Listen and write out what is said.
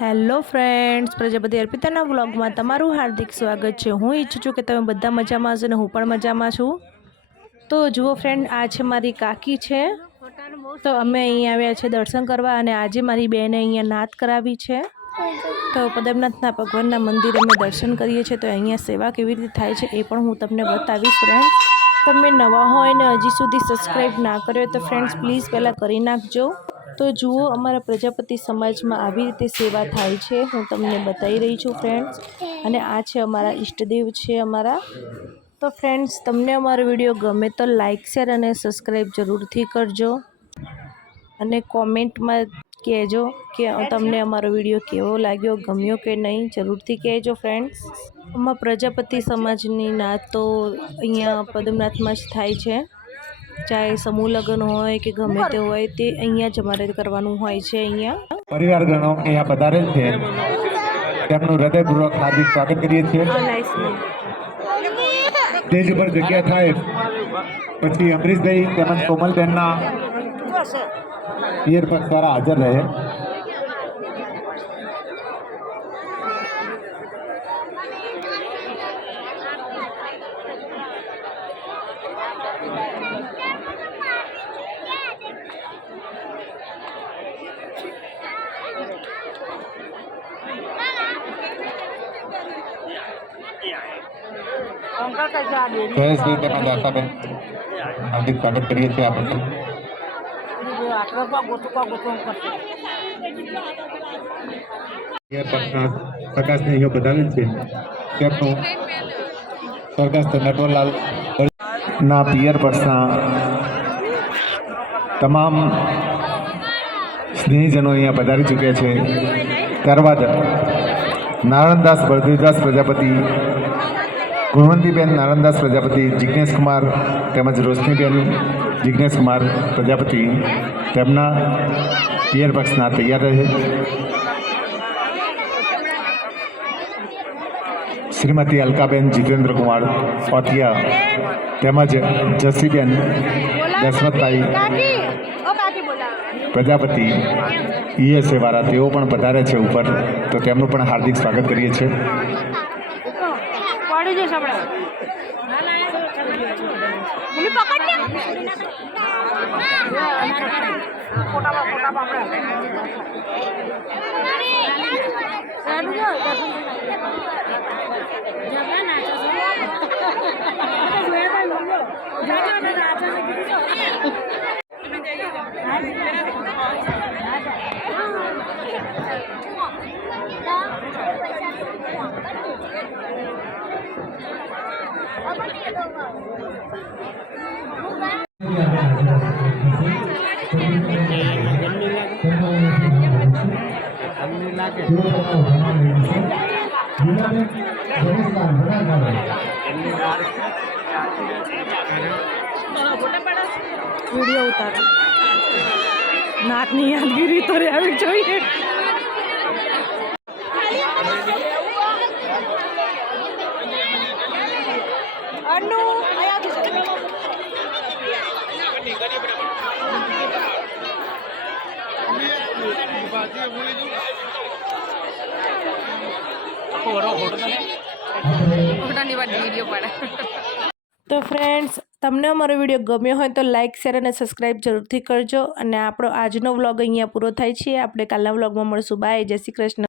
Hello friends, Prajapati અર્પિતાના વ્લોગમાં તમારું હાર્દિક સ્વાગત છે। હું ઈચ્છું છું કે તમે બધા મજામાં હશો અને હું પણ મજામાં છું। તો જુઓ ફ્રેન્ડ, આ છે મારી કાકી છે। તો અમે અહીંયા આવ્યા છે દર્શન કરવા અને આજે મારી બેને અહીંયા નાત કરાવી છે। તો પદમનાથના ભગવાનના મંદિરે અમે દર્શન કરીએ છીએ। તો અહીંયા સેવા કેવી રીતે થાય છે એ પણ હું તમને બતાવીશ ફ્રેન્ડ્સ। તમે નવા હોય ને હજી સુધી સબસ્ક્રાઈબ ના કર્યો તો ફ્રેન્ડ્સ પ્લીઝ પહેલાં કરી નાખજો। તો જુઓ, અમારા પ્રજાપતિ સમાજમાં આવી રીતે સેવા થાય છે, હું તમને બતાવી રહી છું ફ્રેન્ડ્સ। અને આ છે અમારા ઈષ્ટદેવ છે અમારા। તો ફ્રેન્ડ્સ, તમને અમારો વિડીયો ગમે તો લાઇક, શેર અને સબસ્ક્રાઈબ જરૂરથી કરજો અને કોમેન્ટમાં કહેજો કે તમને અમારો વિડીયો કેવો લાગ્યો, ગમ્યો કે નહીં, જરૂરથી કહેજો ફ્રેન્ડ્સ। અમારા પ્રજાપતિ સમાજની નાત તો અહીંયા પદમનાથમાં જ થાય છે। ચાહે સમૂહ લગ્ન હોય કે ગમે તે હોય તે અહીંયા જ અમારે કરવાનું હોય છે। અહીંયા પરિવારગણો અહીંયા પધારેલ છે, તેમનું હૃદયપૂર્વક હાર્દિક સ્વાગત કરીએ છીએ। સ્ટેજ ઉપર જગ્યા થાય પછી અમરીશભાઈ તેમજ કોમલબેનના પિયર પક્ષ દ્વારા હાજર રહે। જયેશભાઈ તેમજ આશાબેન હાર્દિક સ્વાગત કરીએ છીએ આપણે। પ્રકાશને અહીંયા બધાને છે, તેમનું સ્વર્ગસ્થ નટવરલાલ ના પિયર પક્ષના તમામ સ્નેહીજનો અહીંયા પધારી ચૂક્યા છે। ત્યારબાદ નારાયણદાસ બળદેવદાસ પ્રજાપતિ, ગુણવંતીબેન નારાયણદાસ પ્રજાપતિ, જિજ્ઞેશ કુમાર તેમજ રોશનીબેન જિજ્ઞેશ કુમાર પ્રજાપતિ તેમના પિયર પક્ષના તૈયાર રહે। શ્રીમતી અલકાબેન જીતેન્દ્ર કુમાર ઓથિયા તેમજ જસીબેન દશરથભાઈ પ્રજાપતિ ઈએસએ વાળા તેઓ પણ પધારે છે ઉપર, તો તેમનું પણ હાર્દિક સ્વાગત કરીએ છીએ। વિડીયો ઉતારો, નાતની યાદગીરી તો રહેવી જોઈએ। તો ફ્રેન્ડ્સ, તમને અમારો વિડીયો ગમ્યો હોય તો લાઇક, શેર અને સબસ્ક્રાઈબ જરૂરથી કરજો। અને આપણો આજનો વ્લોગ અહીંયા પૂરો થાય છે, આપણે કાલના વ્લોગમાં મળશું। બાય, જય શ્રી કૃષ્ણ।